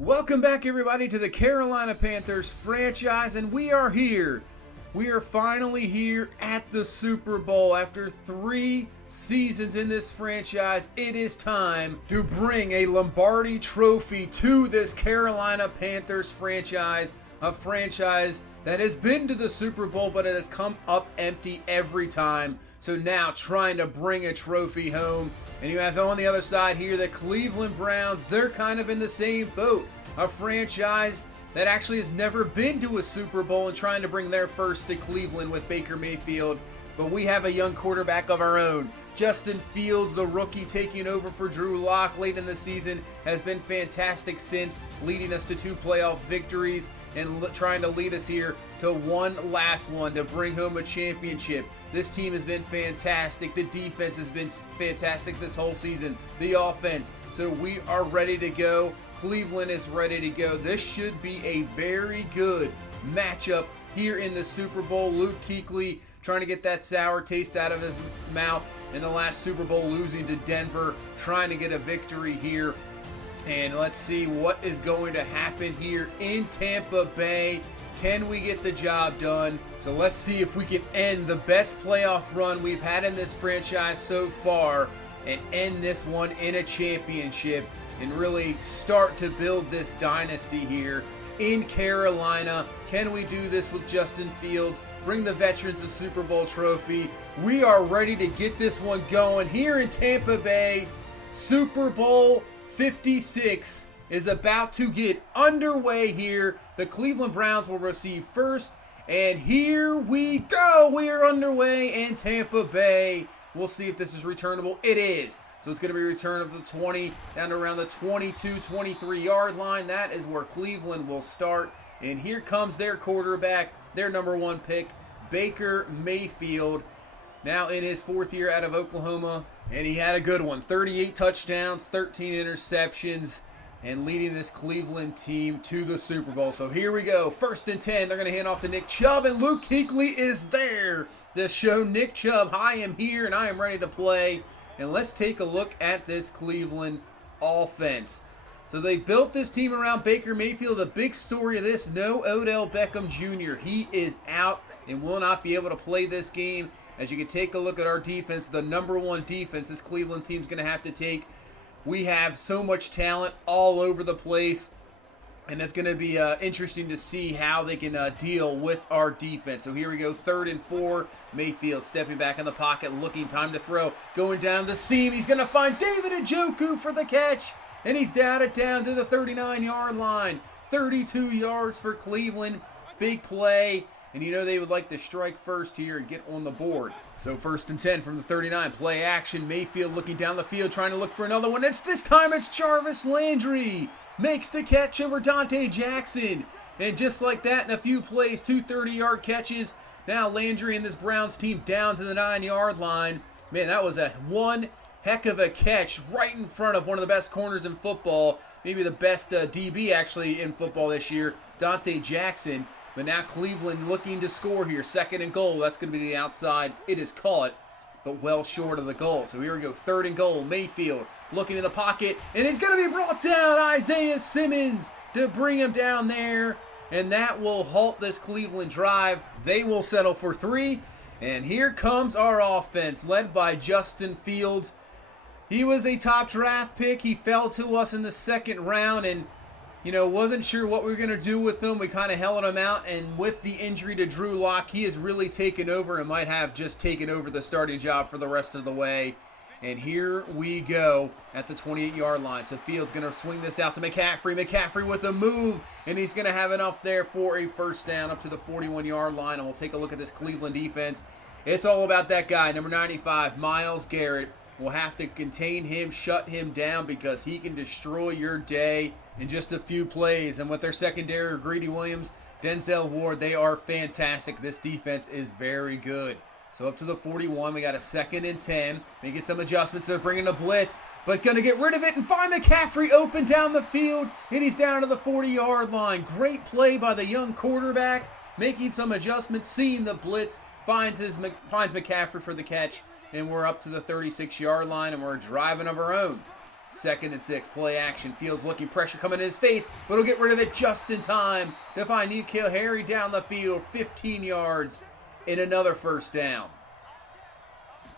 Welcome back, everybody, to the Carolina Panthers franchise, and we are here. We are finally here at the Super Bowl. After 3 seasons in this franchise, it is time to bring a Lombardi trophy to this Carolina Panthers franchise, a franchise that has been to the Super Bowl, but it has come up empty every time. So now trying to bring a trophy home. And you have on the other side here the Cleveland Browns. They're kind of in the same boat. A franchise that actually has never been to a Super Bowl and trying to bring their first to Cleveland with Baker Mayfield. But we have a young quarterback of our own. Justin Fields, the rookie, taking over for Drew Lock late in the season, has been fantastic since, leading us to 2 playoff victories and trying to lead us here to one last one to bring home a championship. This team has been fantastic. The defense has been fantastic this whole season. The offense. So we are ready to go. Cleveland is ready to go. This should be a very good matchup here in the Super Bowl. Luke Kuechly trying to get that sour taste out of his mouth in the last Super Bowl, losing to Denver, trying to get a victory here. And let's see what is going to happen here in Tampa Bay. Can we get the job done? So let's see if we can end the best playoff run we've had in this franchise so far and end this one in a championship and really start to build this dynasty here in Carolina. Can we do this with Justin Fields? Bring the veterans a Super Bowl trophy. We are ready to get this one going here in Tampa Bay. Super Bowl 56 is about to get underway here. The Cleveland Browns will receive first, and here we go. We are underway in Tampa Bay. We'll see if this is returnable. It is. So it's going to be a return of the 20 down to around the 22, 23-yard line. That is where Cleveland will start. And here comes their quarterback, their number 1 pick, Baker Mayfield. Now in his 4th year out of Oklahoma. And he had a good one. 38 touchdowns, 13 interceptions, and leading this Cleveland team to the Super Bowl. So here we go. 1st and 10. They're going to hand off to Nick Chubb, and Luke Kuechly is there to show Nick Chubb, I am here and I am ready to play. And let's take a look at this Cleveland offense. So they built this team around Baker Mayfield. The big story of this, no Odell Beckham Jr. He is out and will not be able to play this game. As you can take a look at our defense, the number 1 defense this Cleveland team's going to have to take. We have so much talent all over the place, and it's going to be interesting to see how they can deal with our defense. So here we go, 3rd and 4. Mayfield stepping back in the pocket, looking, time to throw. Going down the seam, he's going to find David Njoku for the catch, and he's down to the 39-yard line. 32 yards for Cleveland. Big play. And you know they would like to strike first here and get on the board. So 1st and 10 from the 39. Play action. Mayfield looking down the field, trying to look for another one. This time it's Jarvis Landry. Makes the catch over Dante Jackson. And just like that, in a few plays, 2 30-yard catches. Now Landry and this Browns team down to the 9-yard line. Man, that was one heck of a catch right in front of one of the best corners in football. Maybe the best DB actually in football this year, Dante Jackson. But now Cleveland looking to score here. 2nd and goal. That's going to be the outside. It is caught, but well short of the goal. So here we go. 3rd and goal. Mayfield looking in the pocket. And he's going to be brought down. Isaiah Simmons to bring him down there. And that will halt this Cleveland drive. They will settle for 3. And here comes our offense, led by Justin Fields. He was a top draft pick. He fell to us in the 2nd round, and wasn't sure what we were going to do with him. We kind of held him out, and with the injury to Drew Lock, he has really taken over and might have just taken over the starting job for the rest of the way. And here we go at the 28-yard line. So Fields going to swing this out to McCaffrey. McCaffrey with a move, and he's going to have enough there for a 1st down up to the 41-yard line. And we'll take a look at this Cleveland defense. It's all about that guy, number 95, Myles Garrett. We'll have to contain him, shut him down, because he can destroy your day in just a few plays. And with their secondary, Greedy Williams, Denzel Ward, they are fantastic. This defense is very good. So up to the 41, we got a 2nd and 10. They get some adjustments. They're bringing a blitz, but going to get rid of it and find McCaffrey open down the field, and he's down to the 40-yard line. Great play by the young quarterback, making some adjustments, seeing the blitz, finds McCaffrey for the catch, and we're up to the 36-yard line, and we're driving of our own. 2nd and 6, play action. Fields looking, pressure coming in his face, but he'll get rid of it just in time to find N'Keal Harry down the field, 15 yards, and another first down.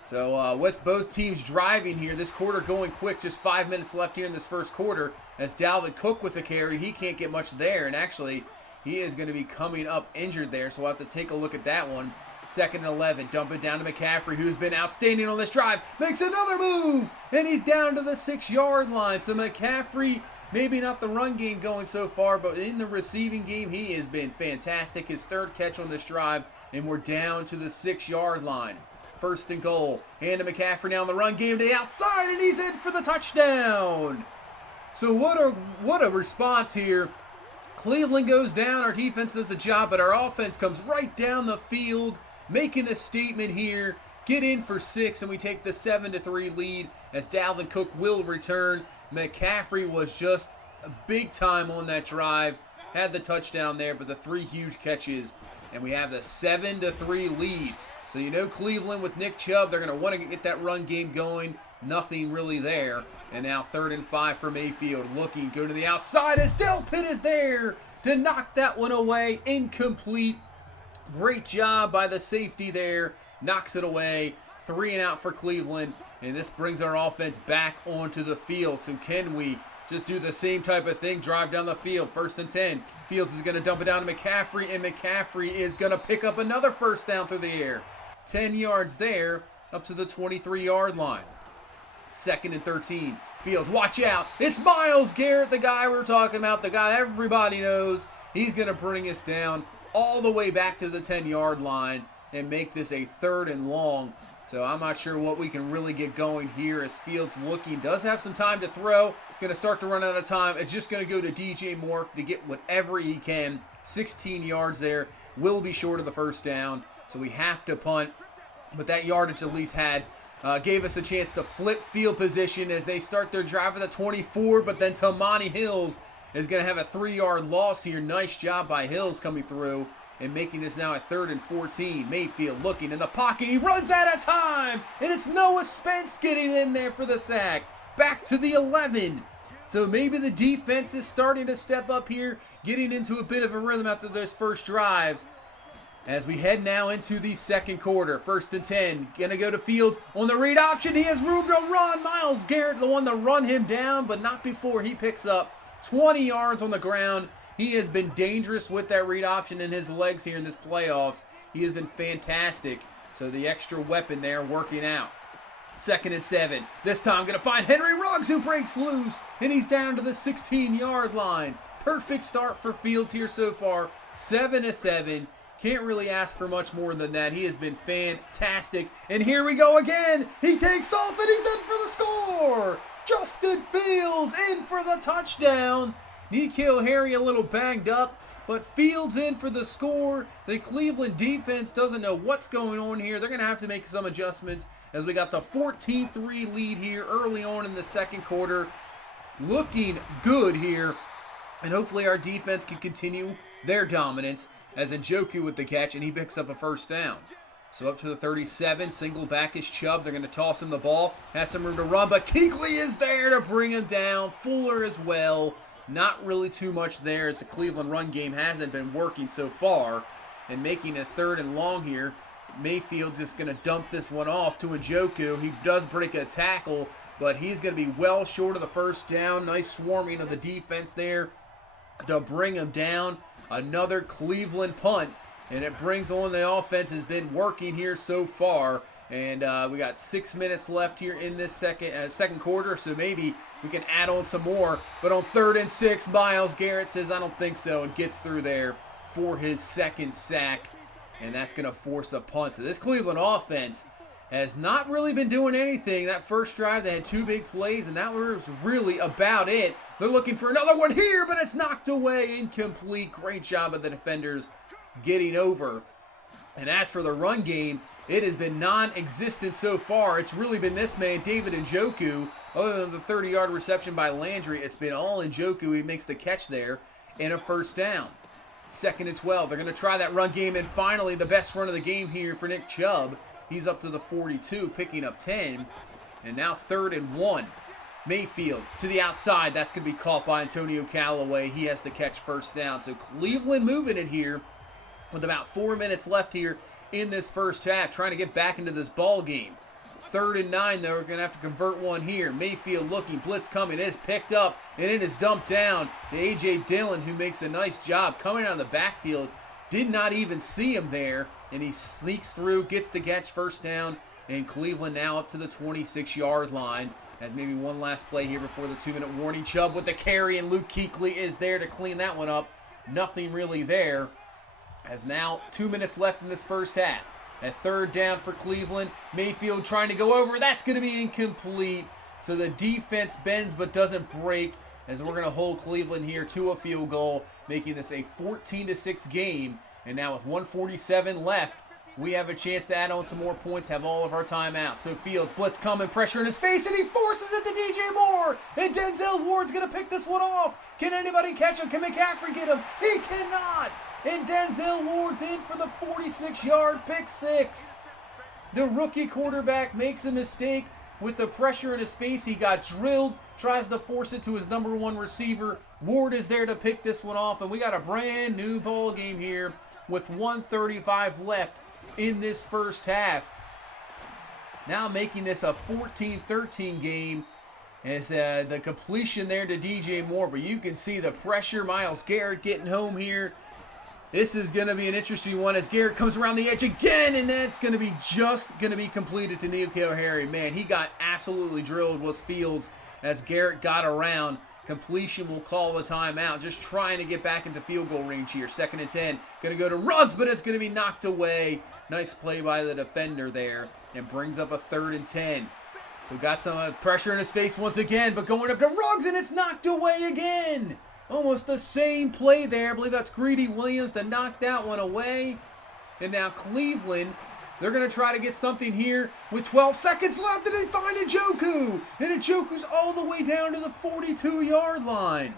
So with both teams driving here, this quarter going quick, just 5 minutes left here in this first quarter, as Dalvin Cook with the carry, he can't get much there, and actually he is going to be coming up injured there, so we'll have to take a look at that one. 2nd and 11, dump it down to McCaffrey, who's been outstanding on this drive, makes another move, and he's down to the 6-yard line. So McCaffrey, maybe not the run game going so far, but in the receiving game, he has been fantastic. His 3rd catch on this drive, and we're down to the 6-yard line. 1st and goal, hand to McCaffrey now in the run game to the outside, and he's in for the touchdown. So what a response here. Cleveland goes down, our defense does a job, but our offense comes right down the field, making a statement here, get in for 6, and we take the 7-3 lead as Dalvin Cook will return. McCaffrey was just big time on that drive, had the touchdown there, but the 3 huge catches, and we have the 7-3 lead. So you know Cleveland with Nick Chubb, they're going to want to get that run game going. Nothing really there. And now 3rd and 5 for Mayfield. Looking, go to the outside as Delpit is there to knock that one away. Incomplete. Great job by the safety there. Knocks it away. 3 and out for Cleveland. And this brings our offense back onto the field. So can we just do the same type of thing? Drive down the field. 1st and 10. Fields is going to dump it down to McCaffrey. And McCaffrey is going to pick up another first down through the air. 10 yards there up to the 23-yard line. 2nd and 13. Fields, watch out. It's Myles Garrett, the guy we were talking about, the guy everybody knows. He's going to bring us down all the way back to the 10-yard line and make this a 3rd and long. So I'm not sure what we can really get going here as Fields looking. Does have some time to throw. It's going to start to run out of time. It's just going to go to DJ Moore to get whatever he can. 16 yards there. Will be short of the first down. So we have to punt. But that yardage at least gave us a chance to flip field position as they start their drive at the 24. But then Tamani Hills is going to have a 3-yard loss here. Nice job by Hills coming through and making this now a 3rd and 14. Mayfield looking in the pocket. He runs out of time. And it's Noah Spence getting in there for the sack. Back to the 11. So maybe the defense is starting to step up here, getting into a bit of a rhythm after those first drives. As we head now into the second quarter, 1st and 10, gonna go to Fields on the read option. He has room to run. Myles Garrett, the one to run him down, but not before he picks up 20 yards on the ground. He has been dangerous with that read option in his legs here in this playoffs. He has been fantastic. So the extra weapon there working out. 2nd and 7. This time gonna find Henry Ruggs, who breaks loose, and he's down to the 16-yard line. Perfect start for Fields here so far. 7-7. Can't really ask for much more than that. He has been fantastic. And here we go again. He takes off and he's in for the score. Justin Fields in for the touchdown. N'Keal Harry a little banged up, but Fields in for the score. The Cleveland defense doesn't know what's going on here. They're going to have to make some adjustments as we got the 14-3 lead here early on in the second quarter. Looking good here. And hopefully our defense can continue their dominance as Njoku with the catch, and he picks up a first down. So up to the 37, single back is Chubb. They're going to toss him the ball. Has some room to run, but Kuechly is there to bring him down. Fuller as well. Not really too much there as the Cleveland run game hasn't been working so far. And making a 3rd and long here. Mayfield's just going to dump this one off to Njoku. He does break a tackle, but he's going to be well short of the first down. Nice swarming of the defense there to bring him down. Another Cleveland punt, and it brings on the offense has been working here so far. And we got 6 minutes left here in this second quarter, so maybe we can add on some more. But on 3rd and 6, Myles Garrett says, I don't think so, and gets through there for his 2nd sack. And that's going to force a punt. So this Cleveland offense has not really been doing anything. That first drive, they had 2 big plays, and that was really about it. They're looking for another one here, but it's knocked away. Incomplete. Great job of the defenders getting over. And as for the run game, it has been non-existent so far. It's really been this man, David Njoku. Other than the 30-yard reception by Landry, it's been all Njoku. He makes the catch there and a first down. 2nd and 12. They're going to try that run game, and finally the best run of the game here for Nick Chubb. He's up to the 42, picking up 10. And now 3rd and 1. Mayfield to the outside. That's going to be caught by Antonio Callaway. He has to catch first down. So Cleveland moving it here with about 4 minutes left here in this first half, trying to get back into this ball game. 3rd and 9, though. We're going to have to convert one here. Mayfield looking, blitz coming. It is picked up, and it is dumped down to A.J. Dillon, who makes a nice job coming out of the backfield. Did not even see him there, and he sneaks through, gets the catch, first down, and Cleveland now up to the 26-yard line. As maybe one last play here before the 2-minute warning. Chubb with the carry, and Luke Kuechly is there to clean that one up. Nothing really there. As now 2 minutes left in this first half. At 3rd down for Cleveland. Mayfield trying to go over. That's going to be incomplete. So the defense bends but doesn't break, as we're going to hold Cleveland here to a field goal, making this a 14-6 game. And now with 1:47 left, we have a chance to add on some more points, have all of our timeouts. So Fields, blitz coming, pressure in his face, and he forces it to DJ Moore. And Denzel Ward's going to pick this one off. Can anybody catch him? Can McCaffrey get him? He cannot. And Denzel Ward's in for the 46-yard pick six. The rookie quarterback makes a mistake with the pressure in his face. He got drilled, tries to force it to his number 1 receiver. Ward is there to pick this one off, and we got a brand new ball game here with 1:35 left in this first half. Now making this a 14-13 game as the completion there to DJ Moore. But you can see the pressure. Myles Garrett getting home here. This is going to be an interesting one as Garrett comes around the edge again, and that's going to be just going to be completed to N'Keal Harry. Man, he got absolutely drilled was Fields as Garrett got around. Completion will call the timeout. Just trying to get back into field goal range here. 2nd and 10. Going to go to Ruggs, but it's going to be knocked away. Nice play by the defender there, and brings up a 3rd and 10. So got some pressure in his face once again, but going up to Ruggs, and it's knocked away again. Almost the same play there. I believe that's Greedy Williams that knocked that one away. And now Cleveland, they're going to try to get something here with 12 seconds left, and they find Njoku. And Njoku's all the way down to the 42-yard line.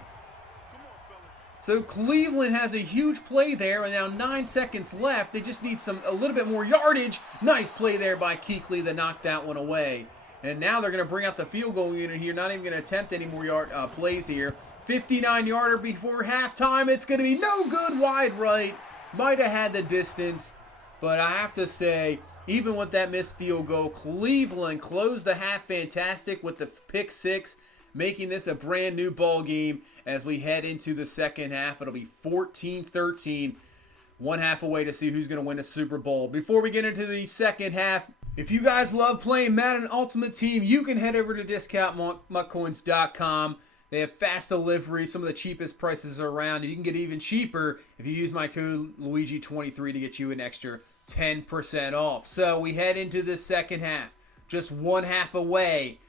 So Cleveland has a huge play there, and now 9 seconds left. They just need a little bit more yardage. Nice play there by Kuechly that knocked that one away. And now they're going to bring out the field goal unit here. Not even going to attempt any more plays here. 59-yarder before halftime. It's going to be no good wide right. Might have had the distance. But I have to say, even with that missed field goal, Cleveland closed the half fantastic with the pick six, making this a brand new ball game as we head into the second half. It'll be 14-13. 1 half away to see who's going to win the Super Bowl. Before we get into the second half, if you guys love playing Madden Ultimate Team, you can head over to discountmuckcoins.com. They have fast delivery, some of the cheapest prices around, and you can get even cheaper if you use my code Luigi23 to get you an extra 10% off. So we head into the second half, just 1 half away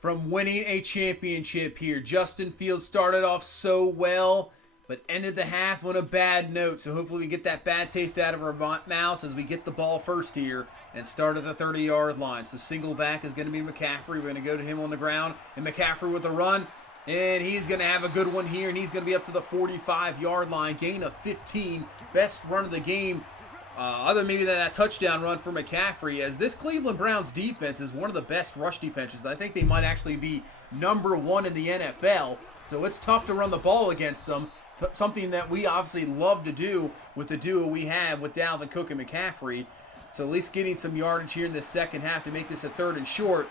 from winning a championship here. Justin Fields started off so well, but ended the half on a bad note. So hopefully we get that bad taste out of our mouths as we get the ball first here and start at the 30-yard line. So single back is going to be McCaffrey. We're going to go to him on the ground, and McCaffrey with a run. And he's going to have a good one here, and he's going to be up to the 45-yard line. Gain of 15. Best run of the game, other than maybe that touchdown run for McCaffrey, as this Cleveland Browns defense is one of the best rush defenses. I think they might actually be number 1 in the NFL. So it's tough to run the ball against them. Something that we obviously love to do with the duo we have with Dalvin Cook and McCaffrey. So at least getting some yardage here in the second half to make this a 3rd and short,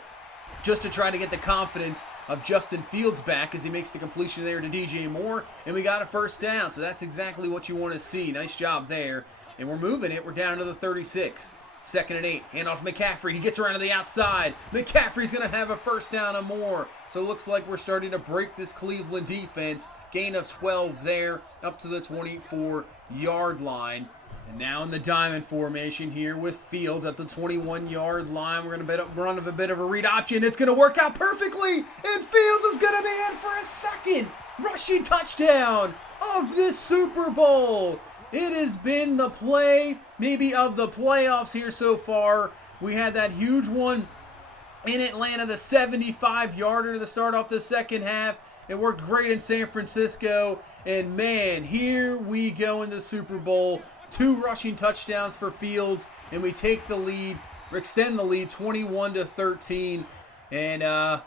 just to try to get the confidence of Justin Fields back as he makes the completion there to DJ Moore, and we got a first down. So that's exactly what you want to see. Nice job there. And we're moving it. We're down to the 36. 2nd and 8. Hand off to McCaffrey. He gets around to the outside. McCaffrey's going to have a first down or more. So it looks like we're starting to break this Cleveland defense. Gain of 12 there, up to the 24-yard line. And now in the diamond formation here with Fields at the 21-yard line. We're going to run a bit of a read option. It's going to work out perfectly. And Fields is going to be in for a second rushing touchdown of this Super Bowl. It has been the play, maybe of the playoffs here so far. We had that huge one in Atlanta, the 75-yarder to start off the second half. It worked great in San Francisco. And man, here we go in the Super Bowl. 2 rushing touchdowns for Fields, and we take the lead, or extend the lead 21-13. And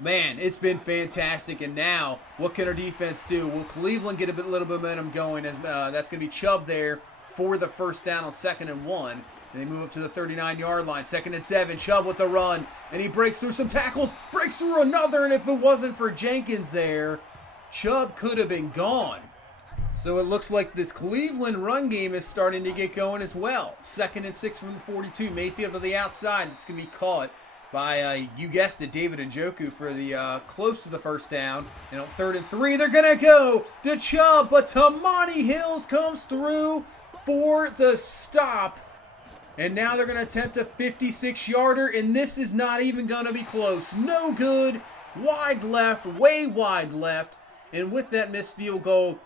Man, it's been fantastic, and now what can our defense do? Will Cleveland get a little bit of momentum going? As that's going to be Chubb there for the first down on 2nd and 1. And they move up to the 39-yard line. 2nd and 7, Chubb with the run, and he breaks through some tackles, breaks through another, and if it wasn't for Jenkins there, Chubb could have been gone. So it looks like this Cleveland run game is starting to get going as well. 2nd and 6 from the 42, Mayfield to the outside. It's going to be caught by, you guessed it, David Njoku for the close to the first down. And on 3rd and 3, they're going to go to Chubb, but Tamani Hills comes through for the stop. And now they're going to attempt a 56-yarder, and this is not even going to be close. No good. Wide left, way wide left. And with that missed field goal,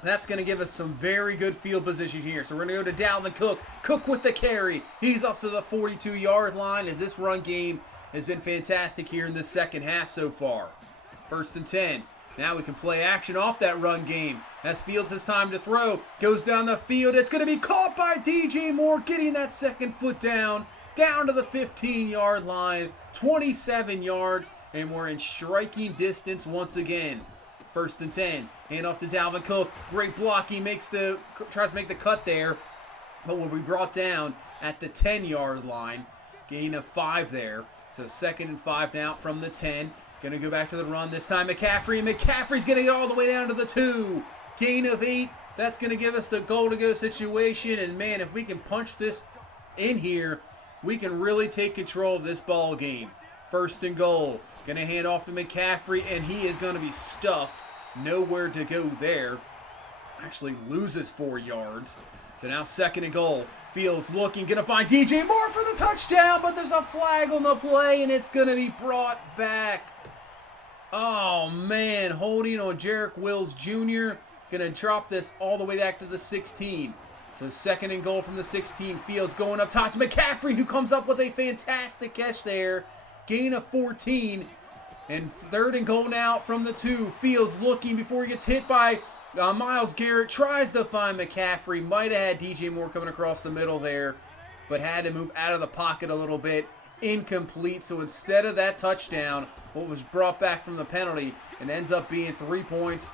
that's going to give us some very good field position here. So we're going to go to Dalvin Cook. Cook with the carry. He's up to the 42-yard line as this run game has been fantastic here in the second half so far. 1st and 10. Now we can play action off that run game. As Fields has time to throw. Goes down the field. It's going to be caught by DJ Moore, getting that second foot down to the 15-yard line. 27 yards, and we're in striking distance once again. 1st and 10. Hand off to Dalvin Cook. Great block. He tries to make the cut there, but will be brought down at the 10-yard line. Gain of 5 there. So 2nd and 5 now from the 10. Going to go back to the run this time. McCaffrey, and McCaffrey's going to get all the way down to the 2. Gain of 8. That's going to give us the goal-to-go situation. And, man, if we can punch this in here, we can really take control of this ball game. 1st and goal. Going to hand off to McCaffrey, and he is going to be stuffed. Nowhere to go there. Actually loses 4 yards. So now 2nd and goal. Fields looking, going to find DJ Moore for the touchdown, but there's a flag on the play, and it's going to be brought back. Oh, man. Holding on Jarek Wills Jr. Going to drop this all the way back to the 16. So 2nd and goal from the 16. Fields going up top to McCaffrey, who comes up with a fantastic catch there. Gain of 14. And 3rd and goal now from the 2. Fields looking before he gets hit by Myles Garrett. Tries to find McCaffrey. Might have had DJ Moore coming across the middle there, but had to move out of the pocket a little bit. Incomplete. So instead of that touchdown, what was brought back from the penalty, it ends up being 3 points.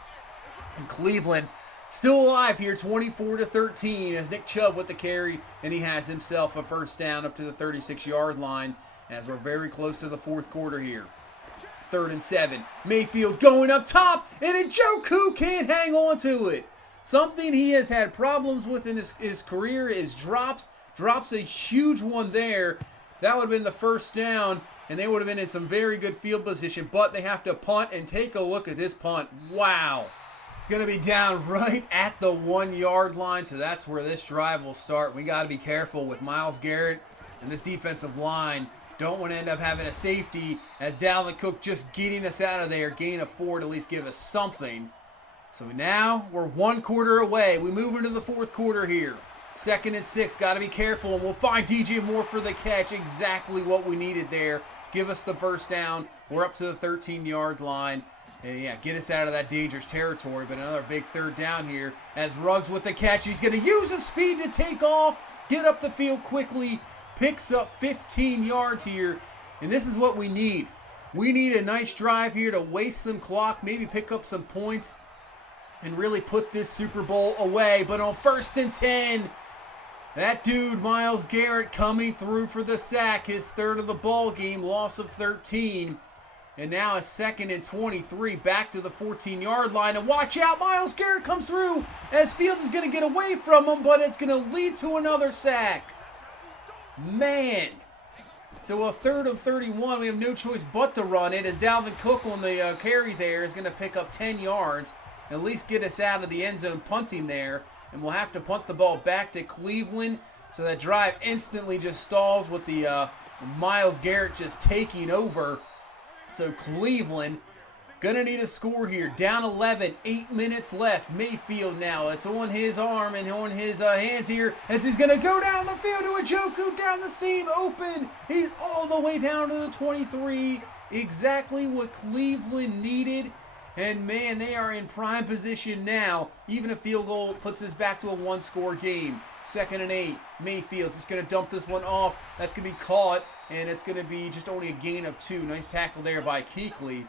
And Cleveland still alive here, 24-13, as Nick Chubb with the carry, and he has himself a first down up to the 36-yard line as we're very close to the 4th quarter here. 3rd and 7. Mayfield going up top, and Njoku can't hang on to it. Something he has had problems with in his career is drops. Drops a huge one there. That would have been the first down, and they would have been in some very good field position, but they have to punt, and take a look at this punt. Wow. It's going to be down right at the 1-yard line, so that's where this drive will start. We got to be careful with Myles Garrett and this defensive line. Don't want to end up having a safety as Dalvin Cook just getting us out of there. Gain of 4 to at least give us something. So now we're 1 quarter away. We move into the 4th quarter here. 2nd and 6. Got to be careful, and we'll find DJ Moore for the catch. Exactly what we needed there. Give us the first down. We're up to the 13-yard line. And yeah, get us out of that dangerous territory. But another big 3rd down here as Ruggs with the catch. He's going to use his speed to take off, get up the field quickly. Picks up 15 yards here, and this is what we need. We need a nice drive here to waste some clock, maybe pick up some points, and really put this Super Bowl away. But on 1st and 10, that dude, Myles Garrett, coming through for the sack, his 3rd of the ball game, loss of 13. And now a 2nd and 23, back to the 14-yard line. And watch out, Myles Garrett comes through as Fields is going to get away from him, but it's going to lead to another sack. Man. So a 3rd and 31, we have no choice but to run it as Dalvin Cook on the carry there is going to pick up 10 yards, at least get us out of the end zone punting there, and we'll have to punt the ball back to Cleveland. So that drive instantly just stalls with the Myles Garrett just taking over. So Cleveland gonna need a score here. Down 11, 8 minutes left. Mayfield now, it's on his arm and on his hands here as he's gonna go down the field to Njoku down the seam, open. He's all the way down to the 23. Exactly what Cleveland needed. And man, they are in prime position now. Even a field goal puts us back to a one-score game. 2nd and 8. Mayfield's just going to dump this one off. That's going to be caught, and it's going to be just only a gain of 2. Nice tackle there by Kuechly.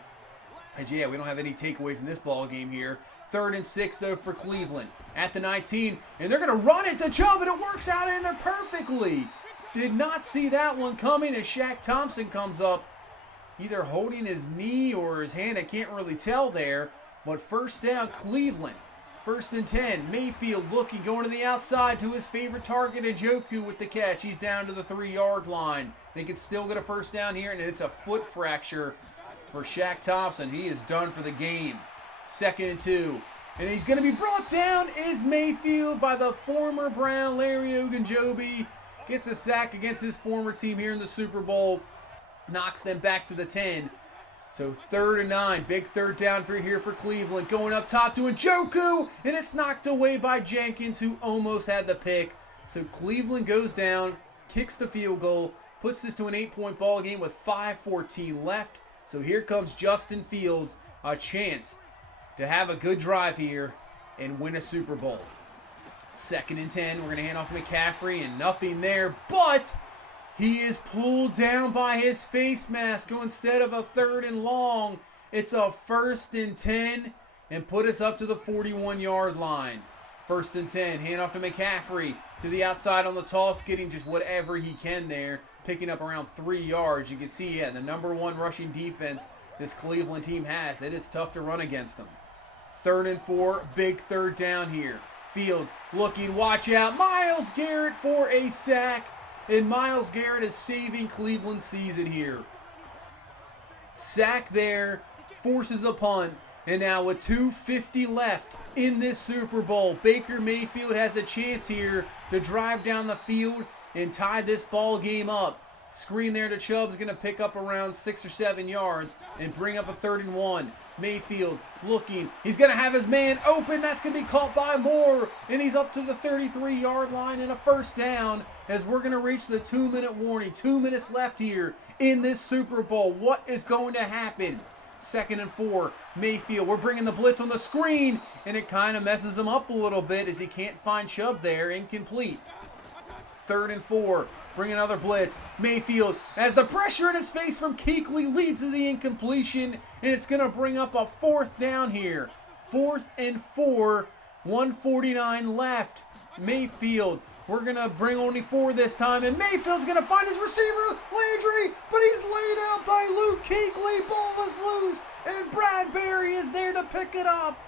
As yeah, we don't have any takeaways in this ball game here. 3rd and 6 though for Cleveland at the 19, and they're going to run it to Chubb, and it works out in there perfectly. Did not see that one coming as Shaq Thompson comes up, either holding his knee or his hand. I can't really tell there, but first down Cleveland. 1st and 10. Mayfield looking, going to the outside to his favorite target, Njoku with the catch. He's down to the 3-yard line. They can still get a first down here, and it's a foot fracture for Shaq Thompson. He is done for the game. 2nd and 2. And he's going to be brought down is Mayfield by the former Brown, Larry Ogunjobi. Gets a sack against his former team here in the Super Bowl. Knocks them back to the 10. So 3rd and 9. Big 3rd down here for Cleveland. Going up top to Njoku. And it's knocked away by Jenkins, who almost had the pick. So Cleveland goes down, kicks the field goal, puts this to an 8-point ball game with 5:14 left. So here comes Justin Fields, a chance to have a good drive here and win a Super Bowl. 2nd and 10. We're going to hand off to McCaffrey, and nothing there, but he is pulled down by his face mask. So instead of a 3rd and long, it's a 1st and 10 and put us up to the 41-yard line. 1st and 10. Hand off to McCaffrey to the outside on the toss, getting just whatever he can there, picking up around 3 yards. You can see, yeah, the #1 rushing defense this Cleveland team has. It is tough to run against them. 3rd and 4. Big 3rd down here. Fields looking, watch out. Myles Garrett for a sack. And Myles Garrett is saving Cleveland's season here. Sack there, forces a punt. And now with 2:50 left in this Super Bowl, Baker Mayfield has a chance here to drive down the field and tie this ball game up. Screen there to Chubb's going to pick up around 6 or 7 yards and bring up a 3rd and 1. Mayfield looking. He's going to have his man open. That's going to be caught by Moore. And he's up to the 33-yard line and a first down as we're going to reach the 2-minute warning. 2 minutes left here in this Super Bowl. What is going to happen? 2nd and 4. Mayfield. We're bringing the blitz on the screen. And it kind of messes him up a little bit as he can't find Chubb there. Incomplete. 3rd and 4. Bring another blitz. Mayfield, as the pressure in his face from Kuechly leads to the incompletion, and it's going to bring up a 4th down here. 4th and 4. 1:49 left. Mayfield, we're going to bring only 4 this time, and Mayfield's going to find his receiver, Landry, but he's laid out by Luke Kuechly. Ball is loose, and Bradbury is there to pick it up.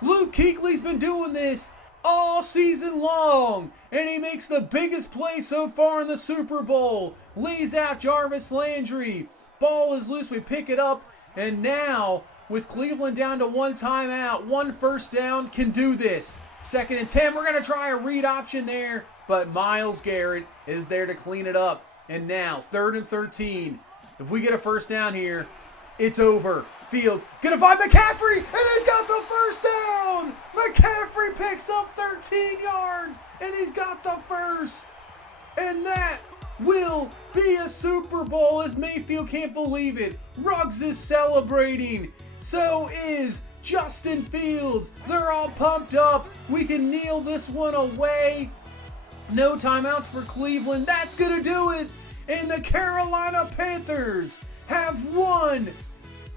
Luke Kuechly's been doing this all season long, and he makes the biggest play so far in the Super Bowl. Lays out Jarvis Landry. Ball is loose. We pick it up, and now with Cleveland down to 1 timeout, 1 first down, can do this. 2nd and 10. We're going to try a read option there, but Myles Garrett is there to clean it up. And now 3rd and 13. If we get a first down here, it's over. Fields gonna find McCaffrey, and he's got the first down. McCaffrey picks up 13 yards, and he's got the first. And that will be a Super Bowl as Mayfield can't believe it. Ruggs is celebrating. So is Justin Fields. They're all pumped up. We can kneel this one away. No timeouts for Cleveland. That's gonna do it. And the Carolina Panthers have won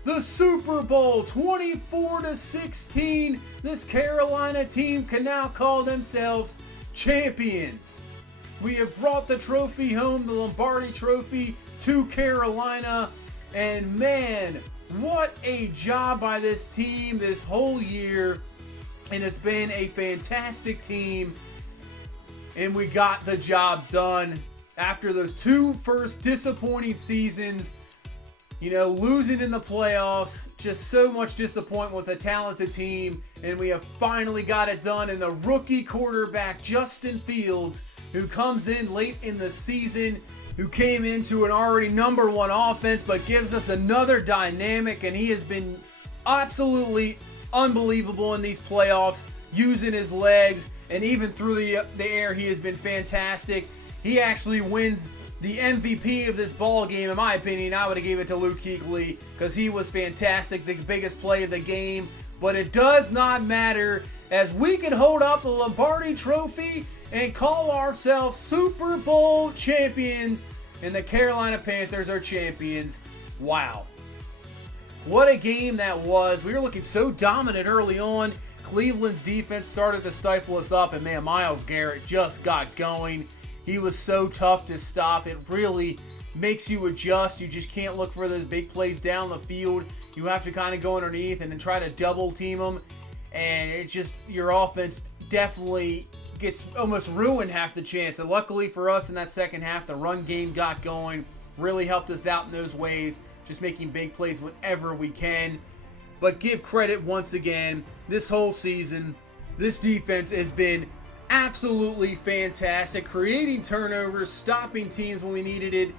the Super Bowl 24-16. This Carolina team can now call themselves champions. We have brought the trophy home, the Lombardi Trophy, to Carolina. And man, what a job by this team this whole year. And it's been a fantastic team. And we got the job done after those 2 first disappointing seasons. You know, losing in the playoffs, just so much disappointment with a talented team, and we have finally got it done. And the rookie quarterback, Justin Fields, who comes in late in the season, who came into an already #1 offense, but gives us another dynamic, and he has been absolutely unbelievable in these playoffs, using his legs, and even through the air, he has been fantastic. he actually wins the MVP of this ball game. In my opinion, I would have gave it to Luke Kuechly because he was fantastic, the biggest play of the game. But it does not matter, as we can hold up the Lombardi Trophy and call ourselves Super Bowl champions, and the Carolina Panthers are champions. Wow. What a game that was. We were looking so dominant early on. Cleveland's defense started to stifle us up, and man, Myles Garrett just got going. He was so tough to stop. It really makes you adjust. You just can't look for those big plays down the field. You have to kind of go underneath and then try to double team them. And it just, your offense definitely gets almost ruined half the chance. And luckily for us in that second half, the run game got going. Really helped us out in those ways. Just making big plays whenever we can. But give credit once again, this whole season, this defense has been absolutely fantastic. Creating turnovers, stopping teams when we needed it.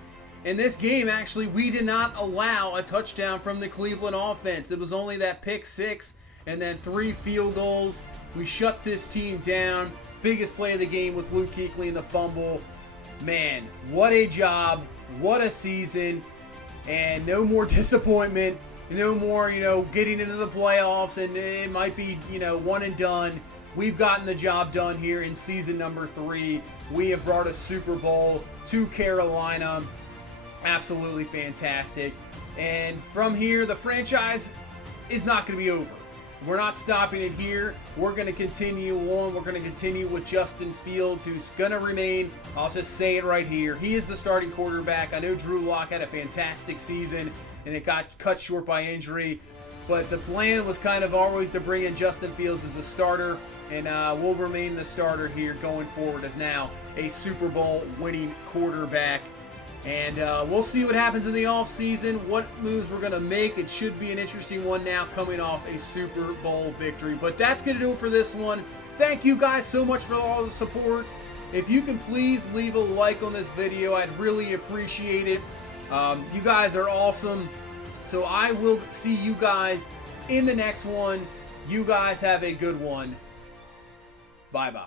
In this game, actually, we did not allow a touchdown from the Cleveland offense. It was only that pick six and then 3 field goals. We shut this team down. Biggest play of the game with Luke Kuechly and the fumble. Man, what a job. What a season. And no more disappointment. No more, getting into the playoffs and it might be, one and done. We've gotten the job done here in season number 3. We have brought a Super Bowl to Carolina. Absolutely fantastic. And from here, the franchise is not going to be over. We're not stopping it here. We're going to continue on. We're going to continue with Justin Fields, who's going to remain. I'll just say it right here. He is the starting quarterback. I know Drew Lock had a fantastic season, and it got cut short by injury. But the plan was kind of always to bring in Justin Fields as the starter, and will remain the starter here going forward as now a Super Bowl winning quarterback. And we'll see what happens in the offseason, what moves we're going to make. It should be an interesting one now coming off a Super Bowl victory. But that's going to do it for this one. Thank you guys so much for all the support. If you can please leave a like on this video, I'd really appreciate it. You guys are awesome. So I will see you guys in the next one. You guys have a good one. Bye-bye.